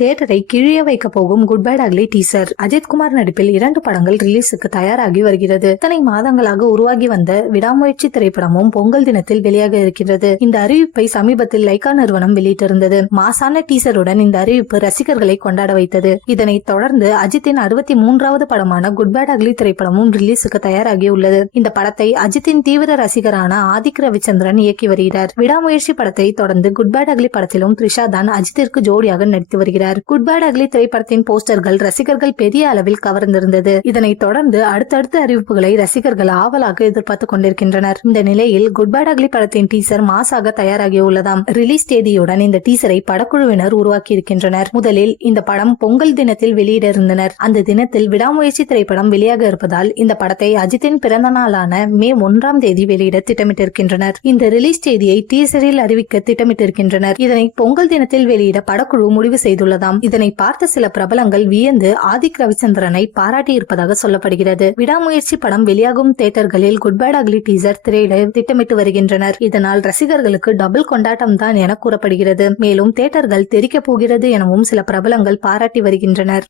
தியேட்டரை கிழிய வைக்க போகும் good bye ugly teaser. Ajithkumar நடிப்பில் 2 படங்கள் ரிலீஸுக்கு தயாராகி வருகிறது. இத்தனை மாதங்களாக உருவாகி வந்த விடாமுயற்சி திரைப்படமும் பொங்கல் தினத்தில் வெளியாக இருக்கிறது. இந்த அறிவிப்பை சமீபத்தில் லைகா நிறுவனம் வெளியிட்டிருந்தது. மாசான டீசருடன் இந்த அறிவிப்பு ரசிகர்களை கொண்டாட வைத்தது. இதனைத் தொடர்ந்து அஜித்தின் 63வது படமான குட் பை அக்லி திரைப்படமும் ரிலீஸுக்கு தயாராகி உள்ளது. இந்த படத்தை அஜித்தின் தீவிர ரசிகரான ஆதிக் ரவிச்சந்திரன் இயக்கி வருகிறார். விடாமுயற்சி படத்தை தொடர்ந்து குட் பை அக்லி படத்திலும் த்ரிஷா தான் அஜித்திற்கு ஜோடியாக நடித்து வருகிறார். குட் பை அக்லி திரைப்படத்தின் போஸ்டர்கள் ரசிகர்கள் பெரிய அளவில் கவர்ந்திருந்தது. இதனைத் தொடர்ந்து அடுத்தடுத்த அறிவிப்புகளை ரசிகர்கள் ஆவலாக எதிர்பார்த்துக் கொண்டிருக்கின்றனர். இந்த நிலையில் குட் பை அக்லி படத்தின் டீசர் மாசாக தயாராகியுள்ளதாம். ரிலீஸ் தேதியுடன் இந்த டீசரை படக்குழுவினர் உருவாக்கி இருக்கின்றனர். முதலில் இந்த படம் பொங்கல் தினத்தில் வெளியிட இருந்தனர். அந்த தினத்தில் விடாமுயற்சி திரைப்படம் வெளியாக இருப்பதால் இந்த படத்தை அஜித்தின் பிறந்த நாளான மே 1ஆம் தேதி வெளியிட திட்டமிட்டிருக்கின்றனர். இந்த ரிலீஸ் தேதியை டீசரில் அறிவிக்க திட்டமிட்டிருக்கின்றனர். இதனை பொங்கல் தினத்தில் வெளியிட படக்குழு முடிவு செய்துள்ளது. இதனை பார்த்த சில பிரபலங்கள் வியந்து ஆதிக் ரவிச்சந்திரனை பாராட்டி இருப்பதாக சொல்லப்படுகிறது. விடாமுயற்சி படம் வெளியாகும் தியேட்டர்களில் குட் பை அக்லி டீசர் திரையிட திட்டமிட்டு வருகின்றனர். இதனால் ரசிகர்களுக்கு டபுள் கொண்டாட்டம் தான் என கூறப்படுகிறது. மேலும் தியேட்டர்கள் தெரிக்க போகிறது எனவும் சில பிரபலங்கள் பாராட்டி வருகின்றனர்.